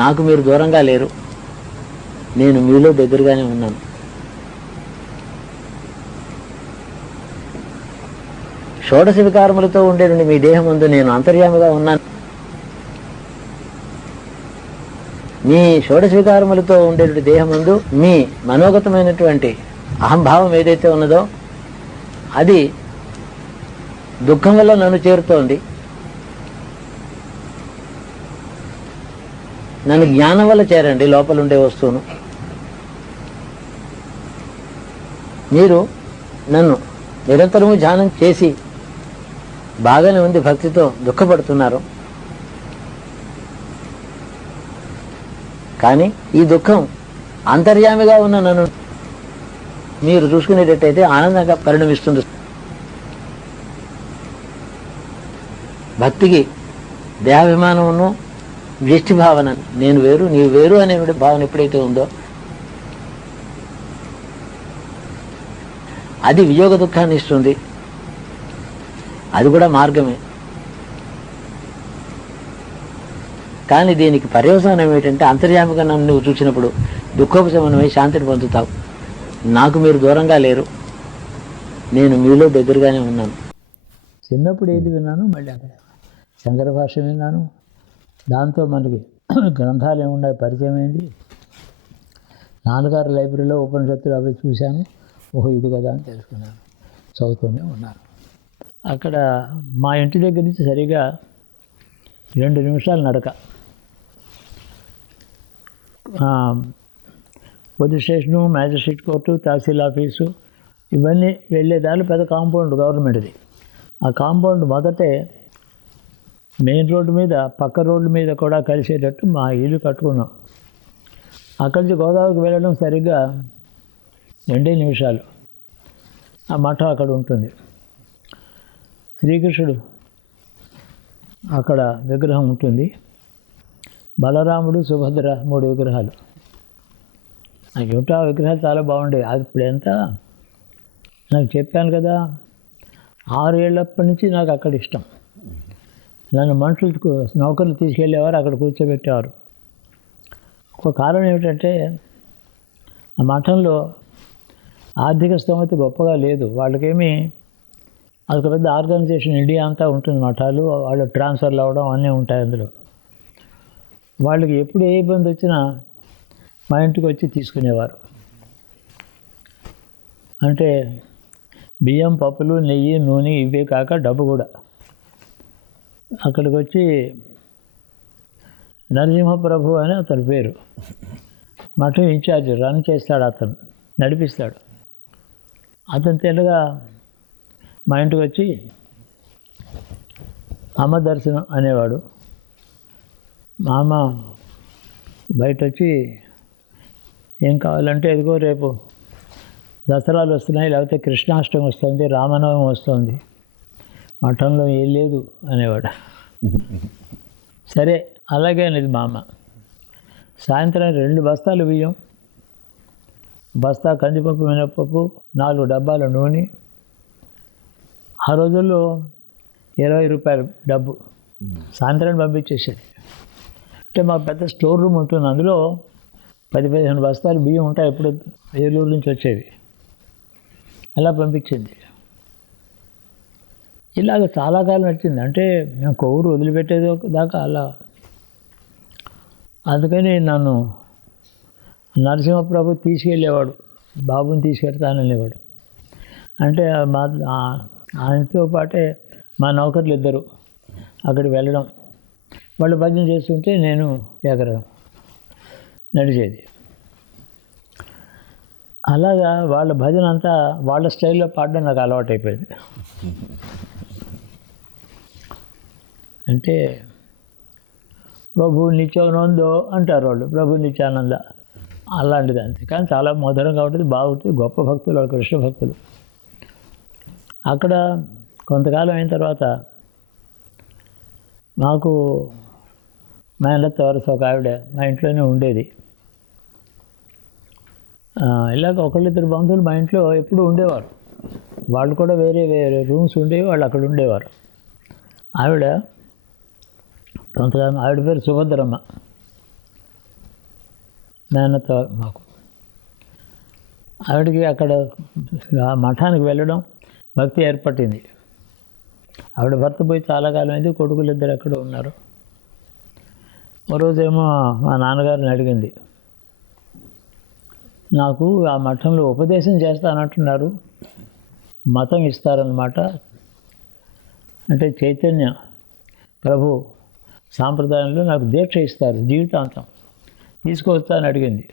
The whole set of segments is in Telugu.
నాకు మీరు దూరంగా లేరు, నేను మీలో దగ్గరగానే ఉన్నాను. షోడశ వికారములతో ఉండేటువంటి మీ దేహం ముందు నేను అంతర్యామిగా ఉన్నాను. మీ షోడశ వికారములతో ఉండేటువంటి దేహం ముందు మీ మనోగతమైనటువంటి అహంభావం ఏదైతే ఉన్నదో అది దుఃఖం వల్ల నన్ను చేరుతోంది. నన్ను జ్ఞానం వల్ల చేరండి లోపల ఉండే వస్తువును. మీరు నన్ను నిరంతరము ధ్యానం చేసి బాగానే ఉంది భక్తితో దుఃఖపడుతున్నారు. కానీ ఈ దుఃఖం అంతర్యామిగా ఉన్న నన్ను మీరు చూసుకునేటట్టయితే ఆనందంగా పరిణమిస్తుంది. భక్తికి దేహాభిమానమును వ్యష్టి భావన, నేను వేరు నీవు వేరు అనే భావన ఎప్పుడైతే ఉందో అది వియోగ దుఃఖాన్ని ఇస్తుంది. అది కూడా మార్గమే. కానీ దీనికి పర్యవసానం ఏంటంటే అంతర్యామిగా నన్ను నువ్వు చూసినప్పుడు దుఃఖోపశమనమై శాంతిని పొందుతావు. నాకు మీరు దూరంగా లేరు, నేను మీలో దగ్గరగానే ఉన్నాను. చిన్నప్పుడు ఏది విన్నాను, మళ్ళీ అక్కడ శంకర భాష విన్నాను. దాంతో మనకి గ్రంథాలు ఏమున్నాయి పరిచయం అయింది. నాన్నగారు లైబ్రరీలో ఉపనిషత్తులు అవి చూశాను. ఓహో ఇది కదా అని తెలుసుకున్నాను. చదువుతూనే ఉన్నాను. అక్కడ మా ఇంటి దగ్గర నుంచి సరిగా 2 నిమిషాలు నడక. Police station, magistrate court, tehsil office ఇవన్నీ వెళ్ళేదాన్ని పెద్ద కాంపౌండ్ గవర్నమెంట్ది. ఆ కాంపౌండ్ మొదటే మెయిన్ రోడ్డు మీద పక్క రోడ్డు మీద కూడా కలిసేటట్టు మా ఇల్లు కట్టుకున్నాం. అక్కడి నుంచి గోదావరికి వెళ్ళడం సరిగ్గా 2 నిమిషాలు. ఆ మఠం అక్కడ ఉంటుంది. శ్రీకృష్ణుడు అక్కడ విగ్రహం ఉంటుంది. బలరాముడు, సుభద్ర 3 విగ్రహాలు. నాకేమిటో ఆ విగ్రహాలు చాలా బాగుండేవి. అది ఇప్పుడు ఎంత నాకు చెప్పాను కదా, 6 ఏళ్ళప్పటి నుంచి నాకు అక్కడ ఇష్టం. నన్ను మనుషులకు నౌకర్లు తీసుకెళ్ళేవారు, అక్కడ కూర్చోబెట్టేవారు. ఒక కారణం ఏమిటంటే ఆ మఠంలో ఆర్థిక స్తోమత గొప్పగా లేదు. వాళ్ళకేమీ అదొక పెద్ద ఆర్గనైజేషన్, ఇండియా అంతా ఉంటుంది మఠాలు. వాళ్ళు ట్రాన్స్ఫర్లు అవ్వడం అన్నీ ఉంటాయి అందులో. వాళ్ళకి ఎప్పుడు ఏ ఇబ్బంది వచ్చినా మా ఇంటికి వచ్చి తీసుకునేవారు. అంటే బియ్యం, పప్పులు, నెయ్యి, నూనె ఇవే కాక డబ్బు కూడా. అక్కడికి వచ్చి నరసింహప్రభు అని అతని పేరు, మఠం ఇన్ఛార్జ్, రన్ చేస్తాడు, అతను నడిపిస్తాడు. అతను తెలుగా మా ఇంటికి వచ్చి అమ్మ దర్శనం అనేవాడు. మా అమ్మ బయట వచ్చి ఏం కావాలంటే ఎదుగో రేపు దసరాలు వస్తున్నాయి, లేకపోతే కృష్ణాష్టమి వస్తుంది, రామనవమి వస్తుంది, మఠంలో ఏం లేదు అనేవాడు. సరే అలాగే అనేది మా అమ్మ. సాయంత్రం 2 బస్తాలు బియ్యం, బస్తా కందిపప్పు, మినపప్పు, 4 డబ్బాల నూనె. ఆ రోజుల్లో 20 రూపాయలు డబ్బు సాయంత్రాన్ని పంపించేసేది. అంటే మాకు పెద్ద స్టోర్ రూమ్ ఉంటుంది, అందులో 10-15 బస్తాలు బియ్యం ఉంటాయి. ఎప్పుడు ఏలూరు నుంచి వచ్చేవి. అలా పంపించింది. ఇలాగ చాలా కాలం వచ్చింది. అంటే మేము కొవ్వూరు వదిలిపెట్టేది దాకా అలా. అందుకని నన్ను నరసింహప్రభు తీసుకెళ్ళేవాడు, బాబుని తీసుకెళ్తాననేవాడు. అంటే మా ఆయనతో పాటే మా నౌకర్లు 2 అక్కడికి వెళ్ళడం, వాళ్ళు భజన చేస్తుంటే నేను ఎగరడం నడిచేది. అలాగా వాళ్ళ భజన అంతా వాళ్ళ స్టైల్లో పాడడం నాకు అలవాటు అయిపోయింది. అంటే ప్రభు నిత్యానందో అంటారు వాళ్ళు, ప్రభు నిత్యానంద అలాంటిది అంతే. కానీ చాలా మధురంగా ఉంటుంది, బాగుంటుంది. గొప్ప భక్తులు వాళ్ళు, కృష్ణ భక్తులు. అక్కడ కొంతకాలం అయిన తర్వాత మాకు మా ఇళ్ళతో వరుస ఒక ఆవిడ మా ఇంట్లోనే ఉండేది. ఇలాగ 1-2 బంధువులు మా ఇంట్లో ఎప్పుడూ ఉండేవారు. వాళ్ళు కూడా వేరే వేరే రూమ్స్ ఉండేవి, వాళ్ళు అక్కడ ఉండేవారు. ఆవిడ కొంతకాలం, ఆవిడ పేరు సుభద్రమ్మ. నాన్నతో మాకు. ఆవిడకి అక్కడ ఆ మఠానికి వెళ్ళడం భక్తి ఏర్పట్టింది. ఆవిడ భర్త పోయి చాలా కాలం అయింది, కొడుకులు ఇద్దరు ఎక్కడో ఉన్నారు. ఓ రోజేమో మా నాన్నగారిని అడిగింది, నాకు ఆ మఠంలో ఉపదేశం చేస్తానంటున్నారు, మతం ఇస్తారన్నమాట, అంటే చైతన్య ప్రభు సాంప్రదాయంలో నాకు దీక్ష ఇస్తారు జీవితాంతం, తీసుకొస్తా అని అడిగింది.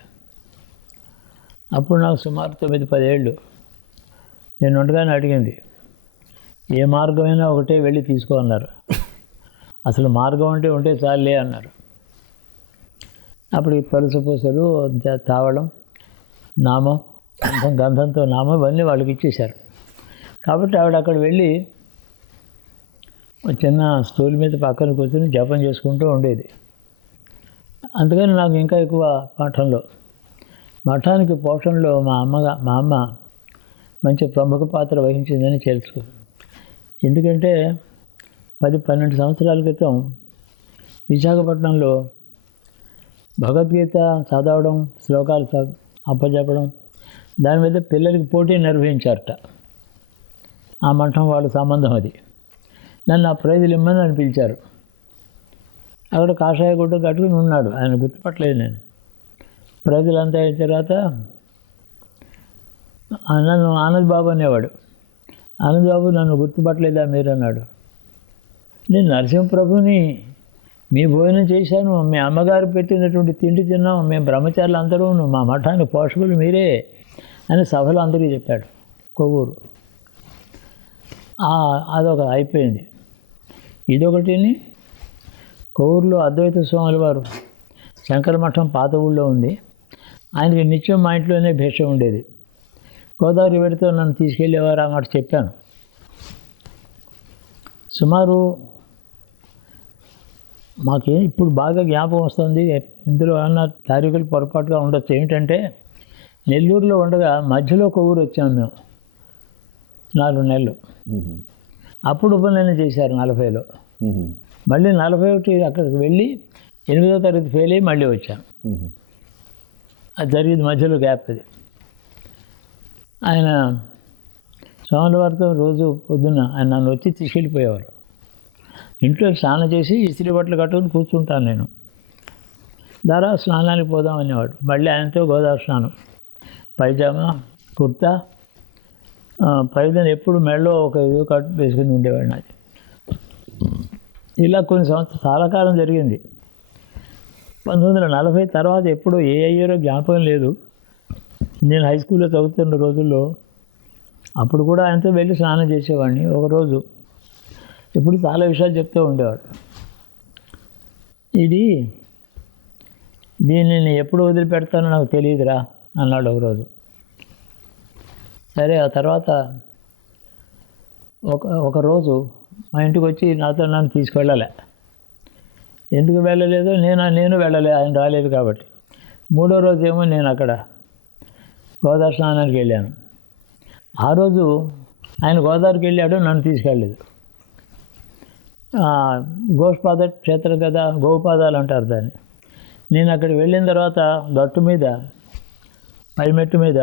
అప్పుడు నాకు సుమారు 9-10 ఏళ్ళు. నేను ఉండగానే అడిగింది, ఏ మార్గమైనా ఒకటే వెళ్ళి తీసుకో అన్నారు. అసలు మార్గం అంటే ఉంటే చాలే అన్నారు. అప్పుడు పలుసు పూసలు తావడం, నామం, గంధంతో నామం ఇవన్నీ వాళ్ళకి ఇచ్చేశారు. కాబట్టి ఆవిడ అక్కడ వెళ్ళి చిన్న స్టూల్ మీద పక్కన కూర్చొని జపం చేసుకుంటూ ఉండేది. అందుకని నాకు ఇంకా ఎక్కువ మఠానికి పోషణలో మా అమ్మ మంచి ప్రముఖ పాత్ర వహించిందని తెలుసు. ఎందుకంటే 10-12 సంవత్సరాల క్రితం విశాఖపట్నంలో భగవద్గీత చదవడం, శ్లోకాలు అప్పచెప్పడం, దాని మీద పిల్లలకి పోటీ నిర్వహించారట. ఆ మఠం వాళ్ళ సంబంధం అది. నన్ను ఆ ప్రైజులు ఇమ్మని నన్ను పిలిచారు. అక్కడ కాషాయ గుడ్డ కట్టుకుని ఉన్నాడు, ఆయన గుర్తుపట్టలేదు నేను. ప్రైజులంతా అయిన తర్వాత నన్ను ఆనంద్ బాబు అనేవాడు. ఆనంద్ బాబు, నన్ను గుర్తుపట్టలేదా మీరు అన్నాడు. నేను నరసింహప్రభుని మీ భోజనం చేశాను, మీ అమ్మగారు పెట్టినటువంటి తిండి తిన్నాం, మేము బ్రహ్మచారులు అందరూ, మా మఠానికి పోషకులు మీరే అని సభలో అందరికీ చెప్పాడు. కొవ్వూరు అదొక అయిపోయింది. ఇదొకటిని కొవ్వూరులో అద్వైత స్వాముల వారు శంకర మఠం పాత ఊళ్ళో ఉంది. ఆయనకి నిత్యం మా ఇంట్లోనే భిక్ష ఉండేది. గోదావరి వెడితో నన్ను తీసుకెళ్ళేవారు, ఆ మాట చెప్పాను. సుమారు మాకు ఇప్పుడు బాగా జ్ఞాపకం వస్తుంది, ఇందులో ఏమన్నా తారీఖులు పొరపాటుగా ఉండొచ్చు. ఏమిటంటే నెల్లూరులో ఉండగా మధ్యలో కొవ్వూరు వచ్చాము మేము 4 నెలలు. అప్పుడు ఉపనయనం చేశారు 40లో. మళ్ళీ 41 అక్కడికి వెళ్ళి 8వ తరగతి ఫెయిల్ అయ్యి మళ్ళీ వచ్చాను. అది జరిగింది మధ్యలో గ్యాప్. అది ఆయన స్వాముల వారితో రోజు పొద్దున్న ఆయన నన్ను వచ్చి తీసుకెళ్ళిపోయేవారు. ఇంట్లో స్నానం చేసి ఇస్త్రీ బట్టలు కట్టుకుని కూర్చుంటాను నేను. దారా స్నానానికి పోదాం అనేవాడు. మళ్ళీ ఆయనతో గోదావరి స్నానం, పైజామా, కుర్తా, పైన ఎప్పుడు మెడలో ఒక ఏదో కట్టు వేసుకుని ఉండేవాడు. నాది ఇలా కొన్ని సంవత్సరాలు చాలా కాలం జరిగింది. 1940 తర్వాత ఎప్పుడు ఏ అయ్యారో జ్ఞాపకం లేదు. నేను హై స్కూల్లో చదువుతున్న రోజుల్లో అప్పుడు కూడా ఆయనతో వెళ్ళి స్నానం చేసేవాడిని. ఒకరోజు ఇప్పుడు చాలా విషయాలు చెప్తూ ఉండేవాడు. దీన్ని నేను ఎప్పుడు వదిలిపెడతానో నాకు తెలియదురా అన్నాడు ఒకరోజు. సరే, ఆ తర్వాత ఒకరోజు మా ఇంటికి వచ్చి నాతో నన్ను తీసుకెళ్ళలే. ఎందుకు వెళ్ళలేదో నేను వెళ్ళలే, ఆయన రాలేదు కాబట్టి. 3వ రోజు ఏమో నేను అక్కడ గోదావరి స్నానానికి వెళ్ళాను. ఆ రోజు ఆయన గోదావరికి వెళ్ళాడు, నన్ను తీసుకెళ్ళలేదు. గోష్పాద క్షేత్రం కదా, గోపాదాలు అంటారు దాన్ని. నేను అక్కడికి వెళ్ళిన తర్వాత గట్టు మీద, పైమెట్టు మీద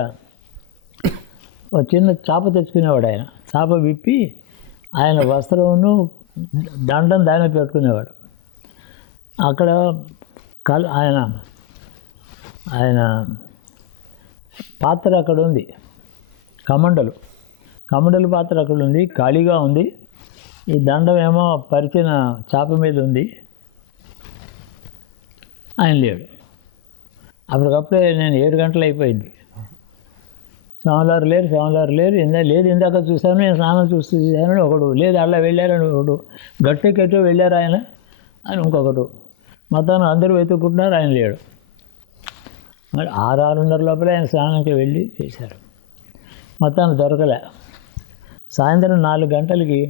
ఒక చిన్న చాప తెచ్చుకునేవాడు ఆయన. చాప విప్పి ఆయన వస్త్రమును దండం దాని పెట్టుకునేవాడు. అక్కడ ఆయన పాత్ర అక్కడ ఉంది, కమండలు పాత్ర అక్కడ ఉంది, ఖాళీగా ఉంది. ఈ దండం ఏమో పరిచిన చాప మీద ఉంది. ఆయన లేడు. అప్పటికప్పుడే నేను 7 గంటలు అయిపోయింది. స్వామివారు లేరు. ఇందాక చూశాను, నేను స్నానం చూసానని ఒకడు, లేదు అలా వెళ్ళారని ఒకడు, గట్టెక్కటో వెళ్ళారు ఆయన అని ఇంకొకడు. మొత్తాన్ని అందరూ వెతుక్కుంటున్నారు, ఆయన లేడు. మరి 6-6:30 లోపలే ఆయన స్నానంకి వెళ్ళి చేశారు. మొత్తాన్ని దొరకలే. సాయంత్రం 4 గంటలకి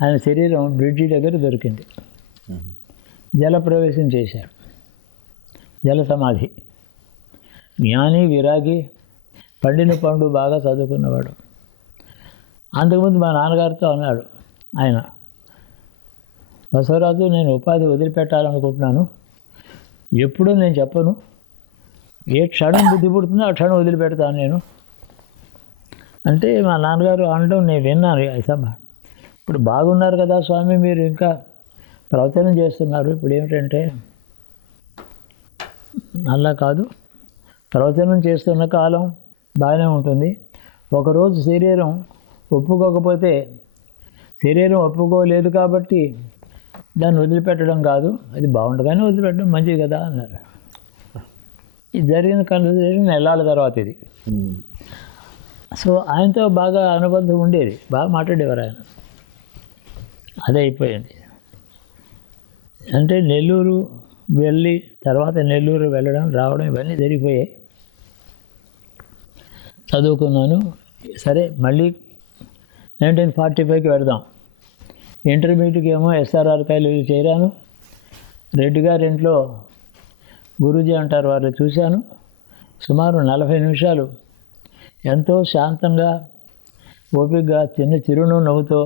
ఆయన శరీరం బ్రిడ్జి దగ్గర దొరికింది. జలప్రవేశం చేశారు, జల సమాధి. జ్ఞాని, విరాగి, పండిన పండు, బాగా చదువుకున్నవాడు. అంతకుముందు మా నాన్నగారితో అన్నాడు ఆయన, బసవరాజు, నేను ఉపాధి వదిలిపెట్టాలనుకుంటున్నాను, ఎప్పుడూ నేను చెప్పను, ఏ క్షణం బుద్ధి పుడుతుందో ఆ క్షణం వదిలిపెడతాను నేను అంటే మా నాన్నగారు అనడం నేను విన్నాను. అసలు ఇప్పుడు బాగున్నారు కదా స్వామి, మీరు ఇంకా ప్రవచనం చేస్తున్నారు. ఇప్పుడు ఏమిటంటే అలా కాదు, ప్రవచనం చేస్తున్న కాలం బాగానే ఉంటుంది. ఒకరోజు శరీరం ఒప్పుకోకపోతే, శరీరం ఒప్పుకోలేదు కాబట్టి దాన్ని వదిలిపెట్టడం కాదు, అది బాగుండగానే వదిలిపెట్టడం మంచిది కదా అన్నారు. ఇది జరిగిన కన్వర్సేషన్ నెలల తర్వాత ఇది. సో ఆయనతో బాగా అనుబంధం ఉండేది, బాగా మాట్లాడేవారు ఆయన. అదే అయిపోయింది. అంటే నెల్లూరు వెళ్ళి తర్వాత నెల్లూరు వెళ్ళడం రావడం ఇవన్నీ జరిగిపోయాయి. చదువుకున్నాను. సరే మళ్ళీ 1945కి వెళదాం. ఇంటర్మీడియట్కి ఏమో ఎస్ఆర్ఆర్ కాలేజీలో చేరాను. రెడ్డి గారి ఇంట్లో గురూజీ అంటారు వారు చూశాను. సుమారు 40 నిమిషాలు ఎంతో శాంతంగా ఓపికగా చిన్న చిరునవ్వు నవ్వుతో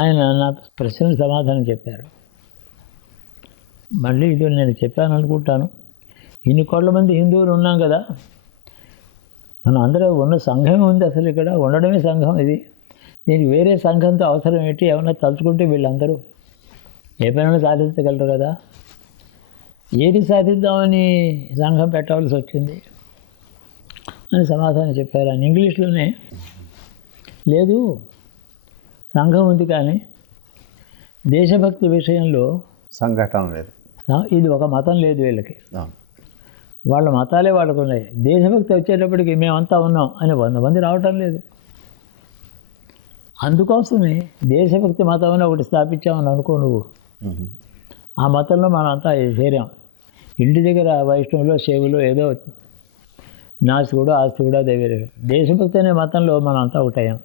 ఆయన నా ప్రశ్నకు సమాధానం చెప్పారు. మళ్ళీ ఇది నేను చెప్పాను అనుకుంటాను. ఇన్ని కోట్ల మంది హిందువులు ఉన్నాం కదా, మనం అందరూ ఉన్న సంఘమే ఉంది, అసలు ఇక్కడ ఉండడమే సంఘం. ఇది దీనికి వేరే సంఘంతో అవసరం ఏంటి? ఏమన్నా తలుచుకుంటే వీళ్ళందరూ ఏ పైన సాధించగలరు కదా, ఏది సాధిద్దామని సంఘం పెట్టవలసి వచ్చింది అని సమాధానం చెప్పారు. ఆయన ఇంగ్లీష్లోనే, లేదు సంఘం ఉంది కానీ దేశభక్తి విషయంలో సంఘటన లేదు, ఇది ఒక మతం లేదు వీళ్ళకి, వాళ్ళ మతాలే వాళ్ళకు ఉన్నాయి. దేశభక్తి వచ్చేటప్పటికి మేమంతా ఉన్నాం అని 100 మంది రావటం లేదు. అందుకోసమే దేశభక్తి మతం అని ఒకటి స్థాపించామని అనుకో నువ్వు, ఆ మతంలో మనం అంతా చేరాం. ఇంటి దగ్గర వైష్ణవులో శైవులో ఏదో నాస్తికుడు ఆస్తికుడు దేవేరు, దేశభక్తి అనే మతంలో మనం అంతా ఒకటయ్యాం.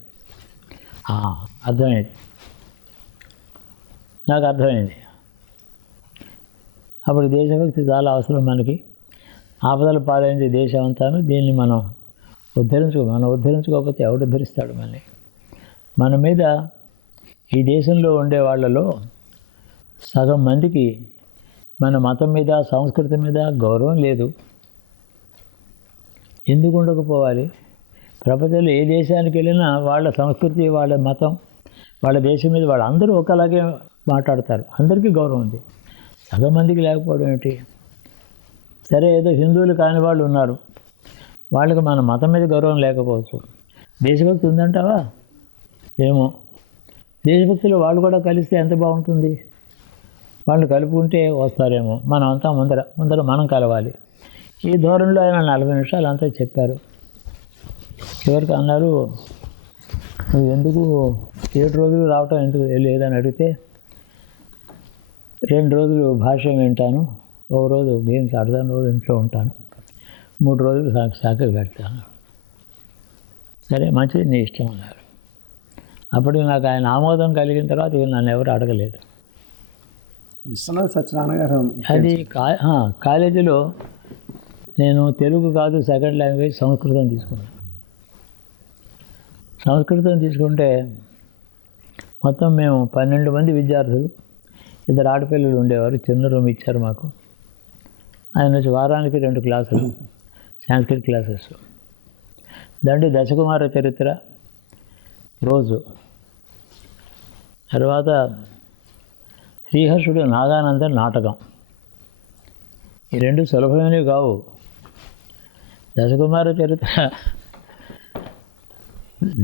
అర్థమైంది, నాకు అర్థమైంది. అప్పుడు దేశభక్తి చాలా అవసరం మనకి. ఆపదల పాలైంది దేశం అంతాను. దీన్ని మనం ఉద్ధరించుకోకపోతే ఎవడు ఉద్ధరిస్తాడు మనని? మన మీద ఈ దేశంలో ఉండే వాళ్ళలో సగం మందికి మన మతం మీద సంస్కృతి మీద గౌరవం లేదు. ఎందుకు ఉండకపోవాలి? ప్రపంచంలో ఏ దేశానికి వెళ్ళినా వాళ్ళ సంస్కృతి, వాళ్ళ మతం, వాళ్ళ దేశం మీద వాళ్ళందరూ ఒకలాగే మాట్లాడతారు. అందరికీ గౌరవం ఉంది, సగం మందికి లేకపోవడం ఏమిటి? సరే ఏదో హిందువులు కాని వాళ్ళు ఉన్నారు, వాళ్ళకి మన మతం మీద గౌరవం లేకపోవచ్చు. దేశభక్తి ఉందంటావా? ఏమో, దేశభక్తిలో వాళ్ళు కూడా కలిస్తే ఎంత బాగుంటుంది. వాళ్ళు కలుపుకుంటే వస్తారేమో. మనం అంతా ముందర మనం కలవాలి. ఈ ధోరణిలో ఆయన 40 నిమిషాలు అంతా చెప్పారు. చివరికి అన్నారు, నువ్వు ఎందుకు 7 రోజులు రావటం ఎందుకు లేదని అడిగితే, 2 రోజులు భాష్యం వింటాను, ఒక రోజు గేమ్స్ ఆడతాను, రోజు ఇంట్లో ఉంటాను, 3 రోజులు శాఖకి పెడతాను. సరే మంచిది, నీ ఇష్టం అన్నారు. అప్పటికి నాకు ఆయన ఆమోదం కలిగిన తర్వాత ఇక నన్ను ఎవరు అడగలేదు. విశ్వనాథ సత్యనారాయణ గారు అది కాలేజీలో నేను తెలుగు కాదు సెకండ్ లాంగ్వేజ్ సంస్కృతం తీసుకున్నాను. సంస్కృతం తీసుకుంటే మొత్తం మేము 12 మంది విద్యార్థులు, 2 ఆడపిల్లలు ఉండేవారు. చిన్న రూమ్ ఇచ్చారు మాకు. ఆయన వచ్చి వారానికి 2 క్లాసులు సాంస్క్రిట్ క్లాసెస్. దండి దశకుమార చరిత్ర రోజు, తర్వాత శ్రీహర్షుడు నాగానంద నాటకం. ఈ 2 సులభమైనవి కావు. దశకుమార చరిత్ర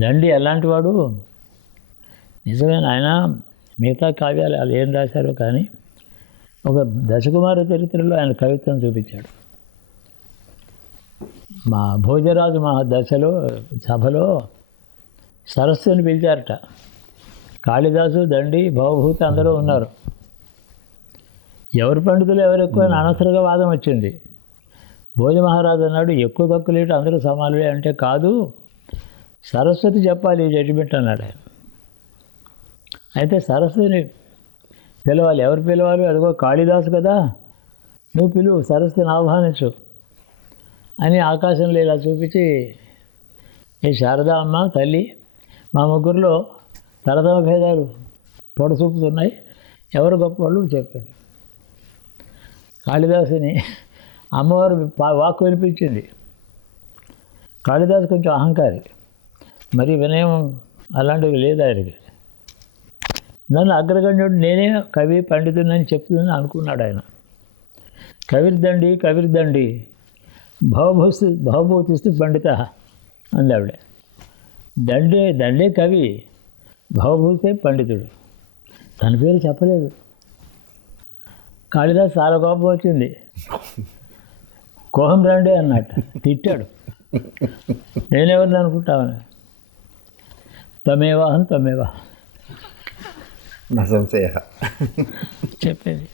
దండి ఎలాంటి వాడు నిజమైన ఆయన, మిగతా కావ్యాలు వాళ్ళు ఏం రాశారో కానీ ఒక దశకుమార చరిత్రలో ఆయన కవిత్వం చూపించాడు. మా భోజరాజు దశలో సభలో సరస్సుని పిలిచారట. కాళిదాసు, దండి, భవభూతి అందరూ ఉన్నారు. ఎవరు పండితులు ఎవరు ఎక్కువ అని అనవసరంగా వాదం వచ్చింది. భోజ మహారాజు అన్నాడు, ఎక్కువ తక్కువ లేటు అందరూ సమానులే. అంటే కాదు, సరస్వతి చెప్పాలి జడ్జిమెంట్ అన్నాడు ఆయన. అయితే సరస్వతిని పిలవాలి. ఎవరు పిలవాలి? అదిగో కాళిదాసు కదా, నువ్వు పిలువు, సరస్వతిని ఆహ్వానించు అని ఆకాశంలో ఇలా చూపించి, ఈ శారదా అమ్మ తల్లి, మా ముగ్గురులో తరతమ భేదాలు పొడసూపుతున్నాయి, ఎవరు గొప్పవాళ్ళు చెప్పాడు. కాళిదాసుని అమ్మవారు వాక్కు వినిపించింది. కాళిదాసు కొంచెం అహంకారి, మరి వినయం అలాంటివి లేదు ఆయనకి. నన్ను అగ్రగణ్యుడు, నేనే కవి పండితుడిని చెప్తుందని అనుకున్నాడు ఆయన. కవిర్దండి భవభూతిస్తు పండిత అంది ఆవిడ. దండే కవి, భవభూతే పండితుడు. తన పేరు చెప్పలేదు. కాళిదాసు చాలా కోపం వచ్చింది. కోహం రండే అన్నట్టు తిట్టాడు. నేనెవరిని అనుకుంటామని. తమేవా నా సంశయ చెప్పేది.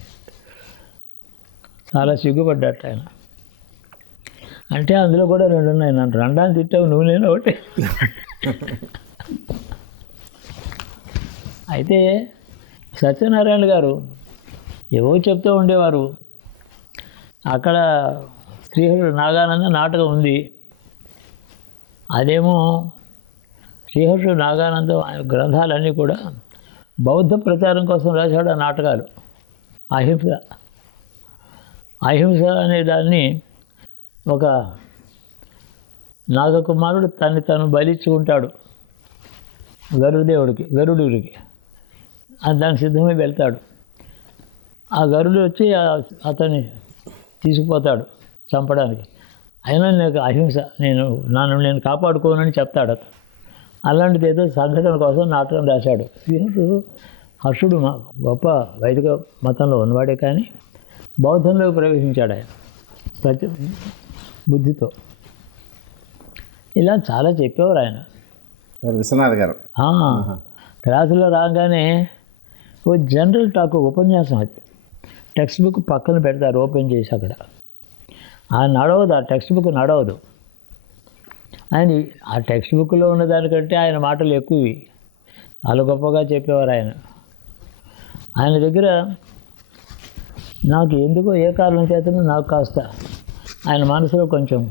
చాలా సిగ్గుపడ్డట్టు ఆయన. అంటే అందులో కూడా రెండు ఉన్నాయి. నన్ను రండాన్ని తిట్టావు, నువ్వు నేను ఒకటి. అయితే సత్యనారాయణ గారు ఏవో చెప్తూ ఉండేవారు. అక్కడ శ్రీహరుడు నాగానంద నాటకం ఉంది. అదేమో శ్రీహర్షుడు నాగానందం ఆయన గ్రంథాలన్నీ కూడా బౌద్ధ ప్రచారం కోసం రాశాడు ఆ నాటకాలు. అహింస అనే దాన్ని ఒక నాగకుమారుడు తను బలిచ్చుకుంటాడు గరుడుడికి. దానికి సిద్ధమై వెళ్తాడు. ఆ గరుడు వచ్చి అతన్ని తీసుకుపోతాడు చంపడానికి. అయినా నాకు అహింస, నన్ను నేను కాపాడుకోనని చెప్తాడు అతను. అలాంటిది ఏదో సంఘటన కోసం నాటకం రాశాడు. హర్షుడు గొప్ప వైదిక మతంలో ఉన్నవాడే, కానీ బౌద్ధంలోకి ప్రవేశించాడు ఆయన బుద్ధితో. ఇలా చాలా చెప్పేవారు ఆయన. విశ్వనాథ్ గారు క్లాసులో రాగానే ఓ జనరల్ టాక్, ఉపన్యాసం, అది టెక్స్ట్ బుక్ పక్కన పెడతారు ఓపెన్ చేసి. అక్కడ ఆ టెక్స్ట్ బుక్ నడవదు. ఆయన ఆ టెక్స్ట్ బుక్లో ఉన్నదానికంటే ఆయన మాటలు ఎక్కువవి. చాలా గొప్పగా చెప్పేవారు ఆయన. ఆయన దగ్గర నాకు ఎందుకో ఏ కారణం చేతనో నాకు కాస్త ఆయన మనసులో కొంచెం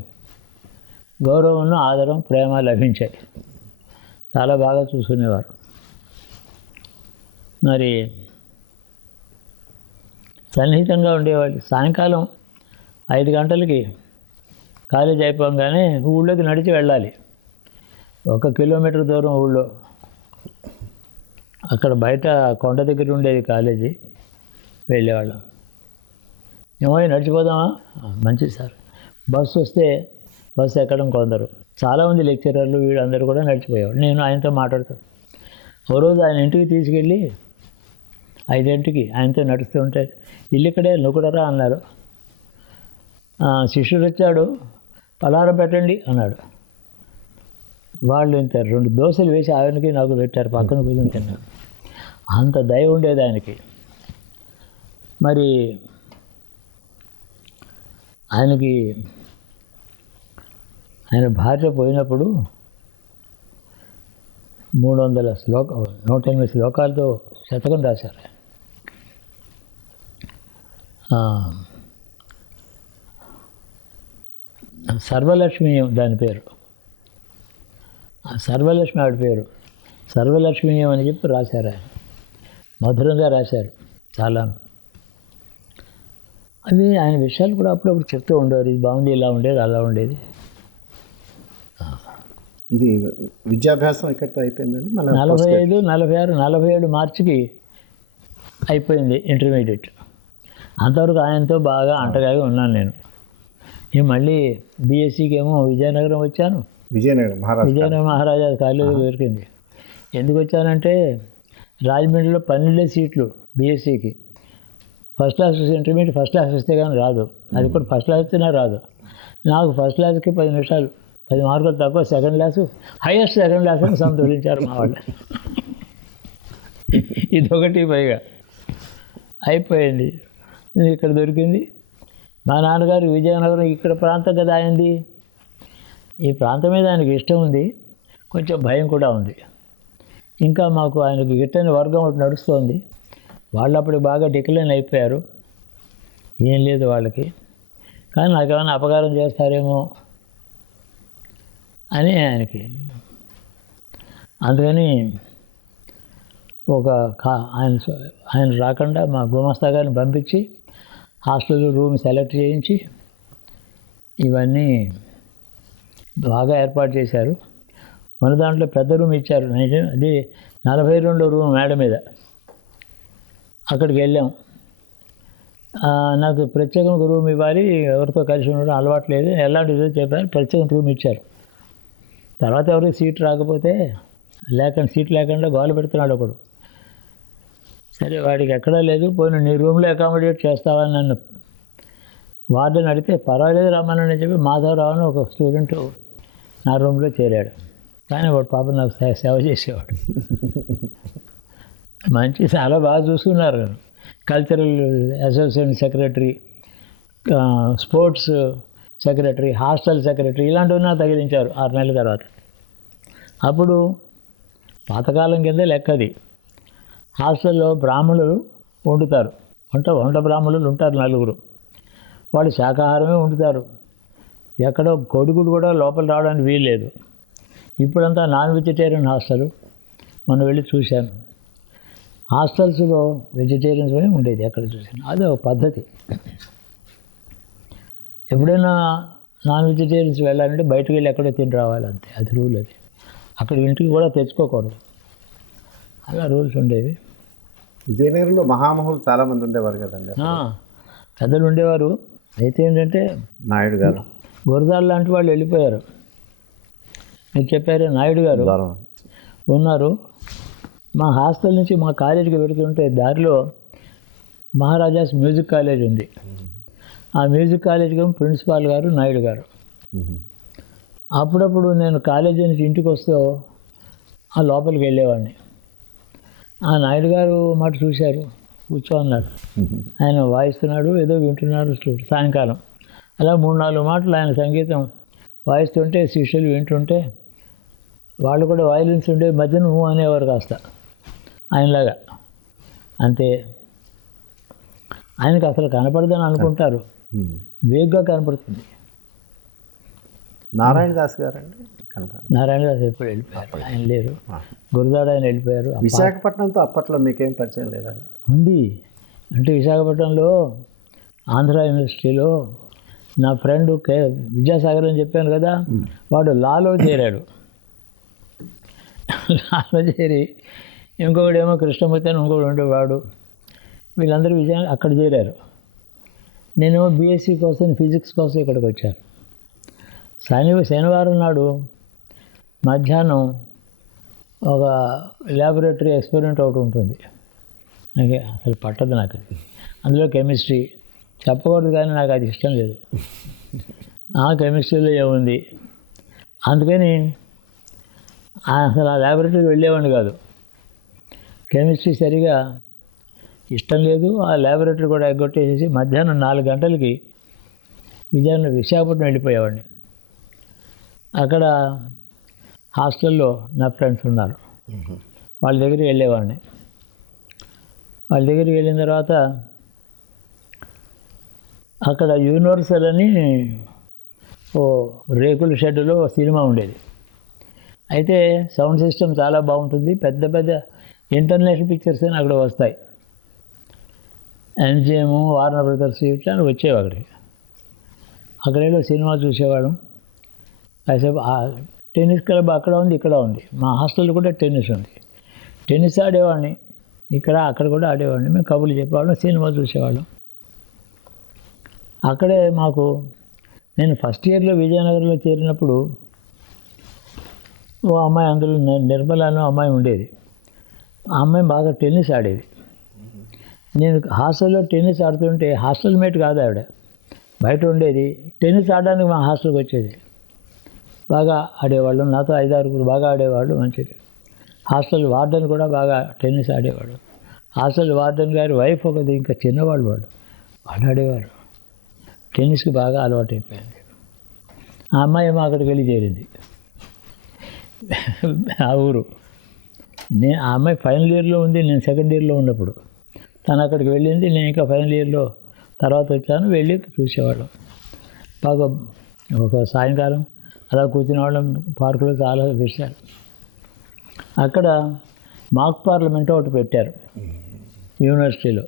గౌరవం, ఆదరం, ప్రేమ లభించాయి. చాలా బాగా చూసుకునేవారు. మరి సన్నిహితంగా ఉండేవాళ్ళు. సాయంకాలం 5 గంటలకి కాలేజీ అయిపోగానే ఊళ్ళోకి నడిచి వెళ్ళాలి. 1 కిలోమీటర్ దూరం ఊళ్ళో. అక్కడ బయట కొండ దగ్గర ఉండేది కాలేజీ. వెళ్ళేవాళ్ళం. ఏమో నడిచిపోదామా? మంచిది సార్. బస్సు ఎక్కడం కొందరు. చాలామంది లెక్చరర్లు వీళ్ళందరూ కూడా నడిచిపోయేవాడు. నేను ఆయనతో మాట్లాడుతాను. ఓ రోజు ఆయన ఇంటికి తీసుకెళ్ళి 5 ఆయనతో నడుస్తుంటే, ఇల్లు ఇక్కడే, నువ్వు కూడా రా అన్నారు. శిష్యుడు వచ్చాడు, పలారం పెట్టండి అన్నాడు. వాళ్ళు ఇంత 2 దోశలు వేసి ఆయనకి నాకు పెట్టారు. పక్కన కూర్చొని తిన్నాను. అంత దయ ఉండేది ఆయనకి. మరి ఆయన భార్య పోయినప్పుడు 108 శ్లోకాలతో శతకం రాశారు. సర్వలక్ష్మి దాని పేరు. సర్వలక్ష్మి ఆవిడ పేరు. సర్వలక్ష్మీయం అని చెప్పి రాశారు ఆయన. మధురంగా రాశారు చాలా. అవి ఆయన విషయాలు కూడా అప్పుడప్పుడు చెప్తూ ఉండేవారు. ఇది బాగుంది, ఇలా ఉండేది, అలా ఉండేది. ఇది విద్యాభ్యాసం ఎక్కడితో అయిపోయిందండి? 45, 46, 47 మార్చికి అయిపోయింది ఇంటర్మీడియట్. అంతవరకు ఆయనతో బాగా అంటగాగా ఉన్నాను నేను. మళ్ళీ బీఎస్సీకి ఏమో విజయనగరం వచ్చాను. విజయనగరం మహారాజా కాలేజీ దొరికింది. ఎందుకు వచ్చానంటే రాజమండ్రిలో 12 సీట్లు బీఎస్సీకి. First class intermediate first class వస్తే కానీ రాదు. అది కూడా ఫస్ట్ క్లాస్ వస్తేనే రాదు. నాకు ఫస్ట్ క్లాస్కి 10 మార్కులు తక్కువ. Second class highest second class అని సంతోషించారు మా వాళ్ళు. ఇదొకటి పైగా అయిపోయింది. ఇక్కడ దొరికింది. మా నాన్నగారు విజయనగరం ఇక్కడ ప్రాంతం కదా అయింది. ఈ ప్రాంతం మీద ఆయనకి ఇష్టం ఉంది, కొంచెం భయం కూడా ఉంది. ఇంకా మాకు ఆయనకు గిట్టని వర్గం ఒకటి నడుస్తోంది. వాళ్ళు అప్పుడు బాగా డిక్లైన్ అయిపోయారు. ఏం లేదు వాళ్ళకి, కానీ నాకేమైనా అపకారం చేస్తారేమో అని ఆయనకి. అందుకని ఆయన రాకుండా మా గుమస్తా గారిని పంపించి హాస్టల్లో రూమ్ సెలెక్ట్ చేయించి ఇవన్నీ బాగా ఏర్పాటు చేశారు. మన దాంట్లో పెద్ద రూమ్ ఇచ్చారు. అది 42 రూమ్ మేడ మీద. అక్కడికి వెళ్ళాం. నాకు ప్రత్యేకంగా రూమ్ ఇవ్వాలి, ఎవరితో కలిసి ఉండడం అలవాటు లేదు, ఎలాంటిదో చెప్పారు. ప్రత్యేక రూమ్ ఇచ్చారు. తర్వాత ఎవరికి సీట్ రాకపోతే సీట్ లేకుండా గోల పెడుతున్నాడు ఒకడు. సరే వాడికి ఎక్కడా లేదు, పోయిన నీ రూమ్లో అకామిడేట్ చేస్తావని నన్ను వార్డెన్ అడిగితే పర్వాలేదు రమ్మని చెప్పి మాధవరావు అని ఒక స్టూడెంట్ నా రూమ్లో చేరాడు. కానీ వాడు పాపం నాకు సేవ చేసేవాడు. మంచి చాలా బాగా చూసుకున్నారు. Cultural association secretary, sports secretary, hostel secretary ఇలాంటివి నాకు తగిలించారు 6 నెలల తర్వాత. అప్పుడు పాతకాలం కింద లెక్కది. హాస్టల్లో బ్రాహ్మణులు వండుతారు. వంట బ్రాహ్మణులు ఉంటారు 4. వాళ్ళు శాకాహారమే వండుతారు. ఎక్కడో కొడుకుడు కూడా లోపల రావడానికి వీల్లేదు. ఇప్పుడంతా నాన్ వెజిటేరియన్ హాస్టల్. మనం వెళ్ళి చూశాను. హాస్టల్స్లో వెజిటేరియన్స్ ఉండేది ఎక్కడ చూసాను. అదే ఒక పద్ధతి. ఎప్పుడైనా నాన్ వెజిటేరియన్స్ వెళ్ళాలంటే బయటకు వెళ్ళి ఎక్కడో తిని రావాలి, అంతే. అది రూల్. అది అక్కడ ఇంటికి కూడా తెచ్చుకోకూడదు. అలా రూల్స్ ఉండేవి. విజయనగరంలో మహామహులు చాలామంది ఉండేవారు కదండి. పెద్దలు ఉండేవారు. అయితే ఏంటంటే నాయుడు గారు, గురదాలు లాంటి వాళ్ళు వెళ్ళిపోయారు. మీరు చెప్పారు నాయుడు గారు ఉన్నారు. మా హాస్టల్ నుంచి మా కాలేజీకి పెడుతుంటే దారిలో మహారాజాస్ మ్యూజిక్ కాలేజ్ ఉంది. ఆ మ్యూజిక్ కాలేజీకి ప్రిన్సిపాల్ గారు నాయుడు గారు. అప్పుడప్పుడు నేను కాలేజీ నుంచి ఇంటికి వస్తూ ఆ లోపలికి వెళ్ళేవాడిని. ఆ నాయుడు గారు మాట చూశారు, కూర్చో అన్నారు. ఆయన వాయిస్తున్నాడు, ఏదో వింటున్నారు సాయంకాలం. అలా 3-4 మాటలు ఆయన సంగీతం వాయిస్తుంటే శిష్యులు వింటుంటే వాళ్ళు కూడా వాయిలెన్స్ ఉండే మధ్యన అనేవారు కాస్త ఆయనలాగా. అంతే. ఆయనకు అసలు కనపడదని అనుకుంటారు, వేగ్గా కనపడుతుంది. నారాయణ దాస్ గారండి నారాయణ దాస్ ఎప్పుడు వెళ్ళిపోయారు, ఆయన లేరు. గురదాడ ఆయన వెళ్ళిపోయారు. విశాఖపట్నంతో అప్పట్లో మీకేం పరిచయం లేదండి? ఉంది. అంటే విశాఖపట్నంలో ఆంధ్ర యూనివర్సిటీలో నా ఫ్రెండ్ విద్యాసాగర్ అని చెప్పాను కదా, వాడు లాలో చేరాడు. లాలో చేరి ఇంకొకడేమో కృష్ణమూర్తి అని ఇంకొకడు ఉండేవాడు. వీళ్ళందరూ అక్కడ చేరారు. నేను బీఎస్సీ కోసం ఫిజిక్స్ కోసం ఇక్కడికి వచ్చాను. శనివారం నాడు మధ్యాహ్నం ఒక ల్యాబొరేటరీ ఎక్స్పెరిమెంట్ ఒకటి ఉంటుంది. నాకు అసలు పట్టదు. నాకు అందులో కెమిస్ట్రీ చెప్పకూడదు, కానీ నాకు అది ఇష్టం లేదు. ఆ కెమిస్ట్రీలో ఏముంది, అందుకని అసలు ఆ ల్యాబొరేటరీకి వెళ్ళేవాడిని కాదు. కెమిస్ట్రీ సరిగా ఇష్టం లేదు. ఆ ల్యాబొరేటరీ కూడా ఎగ్గొట్టేసేసి మధ్యాహ్నం 4 గంటలకి విశాఖపట్నం వెళ్ళిపోయేవాడిని. అక్కడ హాస్టల్లో నా ఫ్రెండ్స్ ఉన్నారు, వాళ్ళ దగ్గరికి వెళ్ళేవాడిని. వాళ్ళ దగ్గరికి వెళ్ళిన తర్వాత అక్కడ యూనివర్సల్ అని ఓ రేకుల షెడ్డులో సినిమా ఉండేది. అయితే సౌండ్ సిస్టమ్ చాలా బాగుంటుంది. పెద్ద పెద్ద ఇంటర్నేషనల్ పిక్చర్స్ అని అక్కడ వస్తాయి. MGM, వార్నర్ బ్రదర్స్ ఇట్లా వచ్చేవి అక్కడికి. అక్కడేదో సినిమా చూసేవాళ్ళం. కాసేపు టెన్నిస్ క్లబ్ అక్కడ ఉంది, ఇక్కడ ఉంది. మా హాస్టల్లో కూడా టెన్నిస్ ఉంది. టెన్నిస్ ఆడేవాడిని, అక్కడ కూడా ఆడేవాడిని. మేము కబుర్లు చెప్పేవాళ్ళం, సినిమా చూసేవాళ్ళం. అక్కడే నేను ఫస్ట్ ఇయర్లో విజయనగరంలో చేరినప్పుడు ఓ అమ్మాయి, అందులో నిర్మల అనే అమ్మాయి ఉండేది. ఆ అమ్మాయి బాగా టెన్నిస్ ఆడేది. నేను హాస్టల్లో టెన్నిస్ ఆడుతుంటే హాస్టల్ మేట్ కాదు ఆవిడ, బయట ఉండేది. టెన్నిస్ ఆడడానికి మా హాస్టల్కి వచ్చేది. బాగా ఆడేవాళ్ళు, నాతో 5-6 బాగా ఆడేవాళ్ళు, మంచిది. హాస్టల్ వార్డెన్ కూడా బాగా టెన్నిస్ ఆడేవాడు. హాస్టల్ వార్డెన్ గారి వైఫ్ ఒకది, ఇంకా చిన్నవాళ్ళు వాళ్ళు ఆడేవారు. టెన్నిస్కి బాగా అలవాటు అయిపోయింది. ఆ అమ్మాయి ఏమో అక్కడికి వెళ్ళి చేరింది, ఆ ఊరు. ఆ అమ్మాయి ఫైనల్ ఇయర్లో ఉంది, నేను సెకండ్ ఇయర్లో ఉన్నప్పుడు. తను అక్కడికి వెళ్ళింది, నేను ఇంకా ఫైనల్ ఇయర్లో తర్వాత వచ్చాను. వెళ్ళి చూసేవాళ్ళం. బాగా ఒక సాయంకాలం అలా కూర్చునే వాళ్ళం పార్కులో, చాలా విషయాలు. అక్కడ మాక్ పార్లమెంట్ ఒకటి పెట్టారు యూనివర్సిటీలో.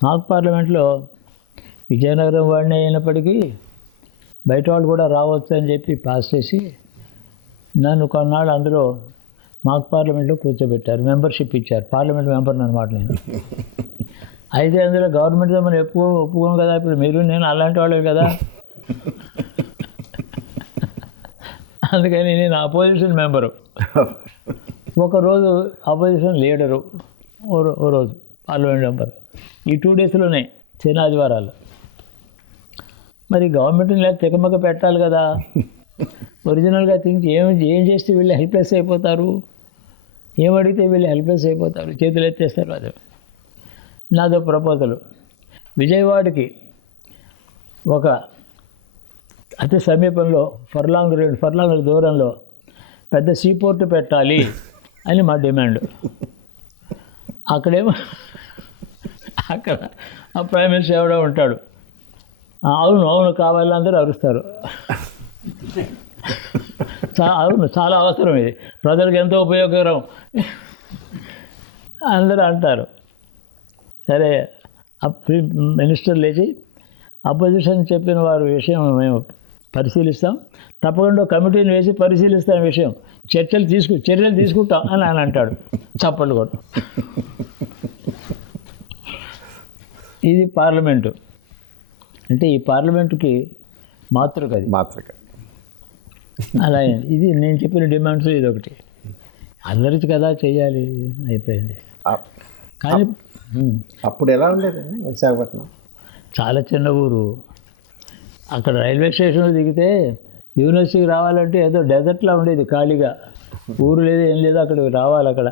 మాక్ పార్లమెంట్లో విజయనగరం వాడిని అయినప్పటికీ బయట వాళ్ళు కూడా రావచ్చు అని చెప్పి పాస్ చేసి నన్ను కొన్నాళ్ళు అందులో మాకు పార్లమెంట్లో కూర్చోబెట్టారు, మెంబర్షిప్ ఇచ్చారు, పార్లమెంట్ మెంబర్ అనమాట నేను. అయితే అందులో గవర్నమెంట్తో మనం ఒప్పుకోం కదా, ఇప్పుడు మీరు నేను అలాంటి వాళ్ళే కదా, అందుకని నేను అపోజిషన్ మెంబరు. ఒకరోజు అపోజిషన్ లీడరు, ఓ రోజు పార్లమెంట్ మెంబర్. ఈ 2 డేస్లోనే శని ఆదివారాలు. మరి గవర్నమెంట్ని లేక తికమక పెట్టాలి కదా, ఒరిజినల్గా థింక్ ఏం చేస్తే వీళ్ళు హెల్ప్లెస్ అయిపోతారు, ఏం అడిగితే వీళ్ళు హెల్ప్లెస్ అయిపోతారు, చేతులు ఎత్తేస్తారు. అదే నాదో ప్రపోజలు. విజయవాడకి ఒక అతి సమీపంలో రెండు ఫర్లాంగ్ దూరంలో పెద్ద సీపోర్ట్ పెట్టాలి అని మా డిమాండ్. అక్కడేమో అక్కడ ఆ ప్రైమ్ మినిస్టర్ ఎవడో ఉంటాడు, అవును కావాలి, అందరూ అరుస్తారు. అవును చాలా అవసరం, ఇది ప్రజలకు ఎంతో ఉపయోగకరం అందరూ అంటారు. సరే మినిస్టర్ లేచి అపోజిషన్ చెప్పిన వారి విషయం మేము పరిశీలిస్తాం, తప్పకుండా కమిటీని వేసి పరిశీలిస్తాం విషయం, చర్యలు తీసుకుంటాం అని అంటాడు. చప్పట్లు కొట్టు. ఇది పార్లమెంటు అంటే ఈ పార్లమెంటుకి మాతృక అలా ఇది నేను చెప్పిన డిమాండ్స్ ఇదొకటి. అందరికీ కదా చేయాలి, అయిపోయింది. కానీ అప్పుడు ఎలా ఉండేదండి విశాఖపట్నం? చాలా చిన్న ఊరు. అక్కడ రైల్వే స్టేషన్లో దిగితే యూనివర్సిటీకి రావాలంటే ఏదో డెజర్ట్లా ఉండేది, ఖాళీగా, ఊరు లేదు ఏం లేదు, అక్కడికి రావాలి. అక్కడ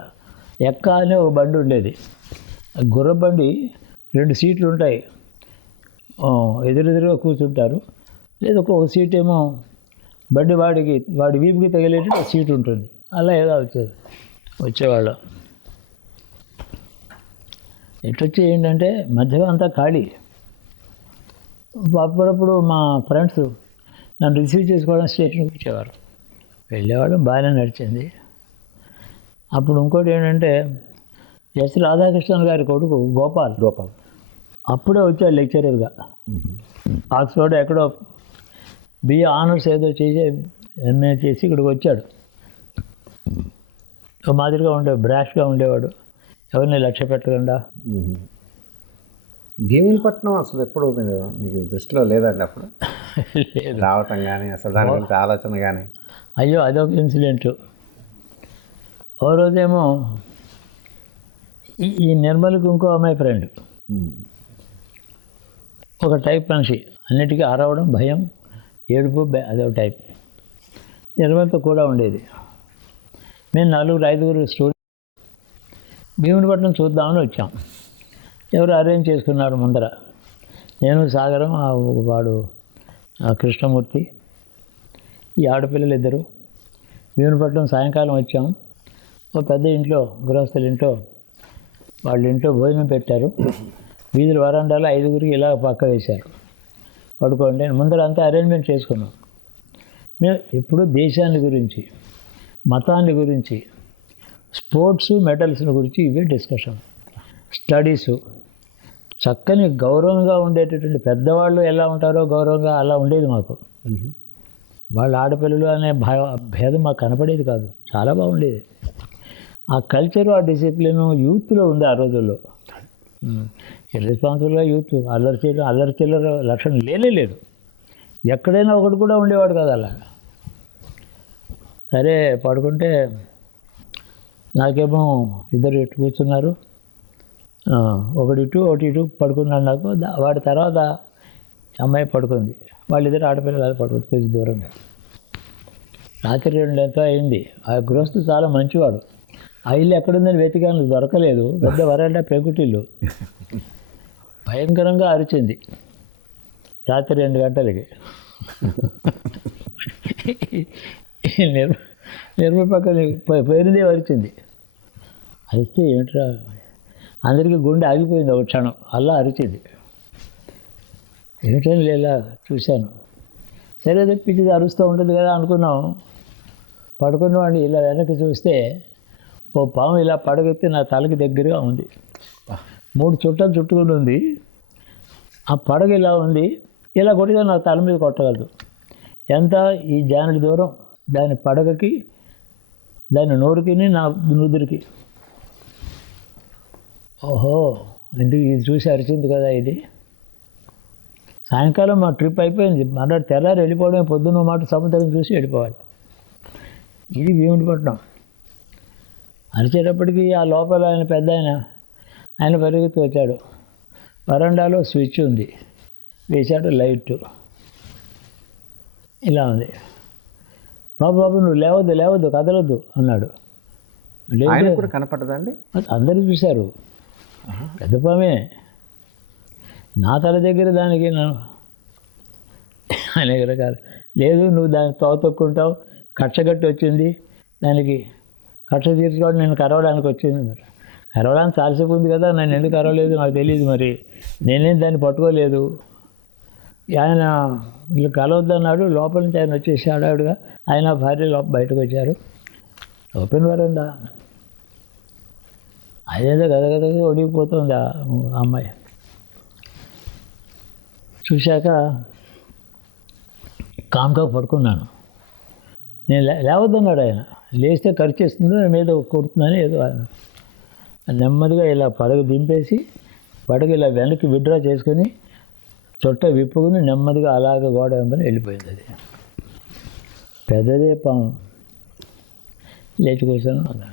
ఎక్క అనే ఒక బండి ఉండేది, గుర్ర బండి, 2 సీట్లు ఉంటాయి, ఎదురెదురుగా కూర్చుంటారు. లేదా ఒక సీట్ ఏమో బండి వాడి వీపుకి తగిలేటట్టు ఒక సీట్ ఉంటుంది, అలా ఏదో వచ్చేవాళ్ళం. ఎటొచ్చి ఏంటంటే మధ్యలో అంతా ఖాళీ. అప్పుడప్పుడు మా ఫ్రెండ్స్ నన్ను రిసీవ్ చేసుకోవడం స్టేషన్కి వచ్చేవారు, వెళ్ళేవాళ్ళం, బాగానే నడిచింది. అప్పుడు ఇంకోటి ఏంటంటే ఎస్ రాధాకృష్ణన్ గారి కొడుకు గోపాల్ అప్పుడే వచ్చాడు లెక్చరర్గా. ఆక్స్ఫర్డ్ ఎక్కడో బిఏ ఆనర్స్ ఏదో చేసి ఎంఏ చేసి ఇక్కడికి వచ్చాడు. ఒక మాదిరిగా బ్రాష్గా ఉండేవాడు, ఎవరిని లక్ష్య పెట్టకుండా. భీమునిపట్నం అసలు ఎప్పుడు మీకు దృష్టిలో లేదండి అప్పుడు? రావటం కానీ అసలు దాని గురించి ఆలోచన కానీ? అయ్యో అదొక ఇన్సిడెంట్. ఓ రోజేమో ఈ నిర్మల్కి ఇంకో అమ్మాయి ఫ్రెండ్, ఒక టైప్ మనిషి, అన్నిటికీ అరవడం, భయం, ఏడుపు, అదొక టైప్. నిర్మల్తో కూడా ఉండేది. మేము 4-5 స్టూడెంట్ భీమునిపట్నం చూద్దామని వచ్చాం. ఎవరు అరేంజ్ చేసుకున్నారు ముందర, నేను, సాగరం, వాడు కృష్ణమూర్తి, ఈ ఆడపిల్లలు 2. భీమునిపట్నం సాయంకాలం వచ్చాం. ఒక పెద్ద ఇంట్లో, గృహస్థుల ఇంట్లో, వాళ్ళ ఇంట్లో భోజనం పెట్టారు. వీధుల వరండాలో 5 ఇలా పక్క వేశారు, పడుకోండి. ముందర అంతా అరేంజ్మెంట్ చేసుకున్నాం. మేము ఎప్పుడు దేశాన్ని గురించి, మతాన్ని గురించి, స్పోర్ట్స్ మెడల్స్ని గురించి ఇవే డిస్కషన్. స్టడీసు చక్కని గౌరవంగా ఉండేటటువంటి పెద్దవాళ్ళు ఎలా ఉంటారో గౌరవంగా అలా ఉండేది మాకు. వాళ్ళ ఆడపిల్లలు అనే భేదం మాకు కనపడేది కాదు, చాలా బాగుండేది. ఆ కల్చరు, ఆ డిసిప్లిను యూత్లో ఉంది ఆ రోజుల్లో. ఇర్రెస్పాన్సిబుల్గా యూత్ అల్లరి చిల్లర లక్షణం లేదు. ఎక్కడైనా ఒకటి కూడా ఉండేవాడు కదా అలా. సరే పడుకుంటే నాకేమో 2 ఇటు కూర్చున్నారు, ఒకటి ఇటు పడుకున్నాడు. నాకు వాడి తర్వాత అమ్మాయి పడుకుంది, వాళ్ళిద్దరు ఆడపిల్లలు పడుకుంది కొంచెం దూరంగా. రాత్రి 2 ఎంతో అయింది. ఆ గృహస్థు చాలా మంచివాడు. ఆ ఇల్లు ఎక్కడుందని వెతికాను, దొరకలేదు. పెద్ద వరండా పెంకుటిల్లు. భయంకరంగా అరిచింది రాత్రి 2 గంటలకి. నిర్మల్ పక్కన పేరుదే అరిచింది. అరిస్తే ఏమిట్రా, అందరికీ గుండె ఆగిపోయింది ఒక క్షణం, అలా అరిచింది. ఏమిటని ఇలా చూశాను. సరే పిచ్చిది అరుస్తూ ఉంటుంది కదా అనుకున్నాం. పడుకున్నవాడిని ఇలా వెనక్కి చూస్తే ఓ పాము ఇలా పడగెత్తి నా తలకి దగ్గరగా ఉంది. 3 చుట్టలు చుట్టుకుని ఉంది. ఆ పడగ ఇలా ఉంది, ఇలా కొట్టిగా నా తల మీద కొట్టగలదు. ఎంత ఈ జానుడి దూరం దాని పడగకి, దాని నోరుకి, నా నుదురికి. ఓహో, ఎందుకు ఇది చూసి అరిచింది కదా ఇది. సాయంకాలం మా ట్రిప్ అయిపోయింది. మన తెల్లారి వెళ్ళిపోవడమే, పొద్దున్న మాట సముద్రం చూసి వెళ్ళిపోవాలి. ఇది భీమునిపట్నం. అరిచేటప్పటికి ఆ లోపల ఆయన పెద్ద ఆయన పరిగెత్తి వచ్చాడు. వరండాలో స్విచ్ ఉంది, వేశాడు లైట్. ఇలా ఉంది. బాబు నువ్వు లేవద్దు కదలొద్దు అన్నాడు. ఆయన లేదు, కూడా కనపడదండి? అందరూ చూశారు. పెద్ద పామే నా తల దగ్గర దానికి అనేక రకాలు. లేదు, నువ్వు దాన్ని తోతొక్కుంటావు, కట్టగట్టి వచ్చింది దానికి, కట్ట తీర్చుకోవడం నేను కరవడానికి వచ్చింది. మరి కరవడానికి చాలాసేపు ఉంది కదా, నన్ను ఎందుకు కరవలేదు నాకు తెలియదు. మరి నేనేం దాన్ని పట్టుకోలేదు. ఆయన వీళ్ళు కలవద్దన్నాడు. లోపల నుంచి ఆయన వచ్చేసి హడావుడిగా ఆయన భార్య బయటకు వచ్చారు. ఓపెన్ వరండా. అదేదో గదగద ఒడిగిపోతుంది ఆ అమ్మాయి. చూశాక కామ్గా పడుకున్నాను. నేను లేవద్దన్నాడు ఆయన. లేస్తే ఖర్చు చేస్తుందో మీద కొడుతుందని ఏదో నెమ్మదిగా ఇలా పడగ దింపేసి, పడగ ఇలా వెనక్కి విడ్డ్రా చేసుకొని చొట్ట విప్పుకుని నెమ్మదిగా అలాగ గోడ వెంబడి వెళ్ళిపోయింది. అది పెద్దదే పాము. లేచి కూర్చొని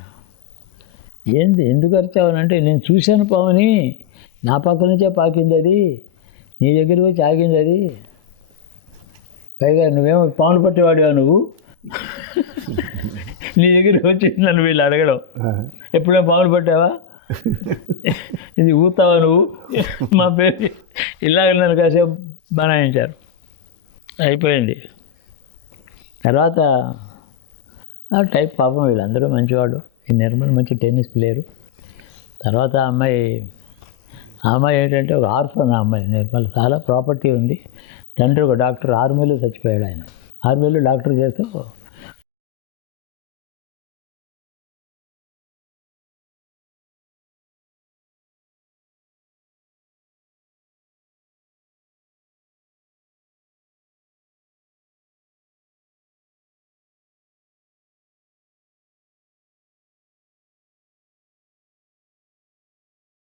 ఏంది ఎందుకు అరిచావనంటే, నేను చూశాను పాముని, నా పక్క నుంచే పాకింది అది, నీ దగ్గరికి వచ్చి ఆగింది అది. పైగా నువ్వేమో పాములు పట్టేవాడివా నువ్వు, నీ దగ్గరికి వచ్చి నన్ను వీళ్ళు అడగడం, ఎప్పుడైనా పాములు పట్టావా, ఇది ఊతావా నువ్వు, మా పేరు ఇలాగ నన్ను కాసేపు బనాయించారు. అయిపోయింది. తర్వాత ఆ టైప్ పాపం వీళ్ళందరూ మంచివాడు. ఈ నిర్మల్ మంచి టెన్నిస్ ప్లేయరు. తర్వాత ఆ అమ్మాయి ఏంటంటే ఒక ఆర్ఫన్. ఆ అమ్మాయి నిర్మల్ చాలా ప్రాపర్టీ ఉంది. తండ్రి ఒక డాక్టర్, ఆర్మీలో చచ్చిపోయాడు ఆయన. ఆర్మీలో డాక్టర్ చేస్తూ